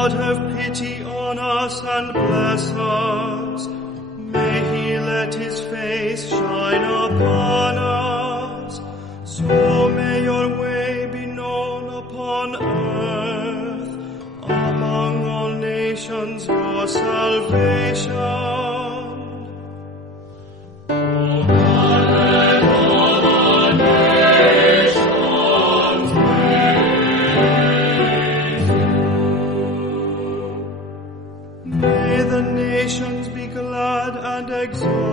God have pity on us and bless us. May he let his face shine upon us. So may your way be known upon earth, among all nations your salvation. May the nations be glad and exult.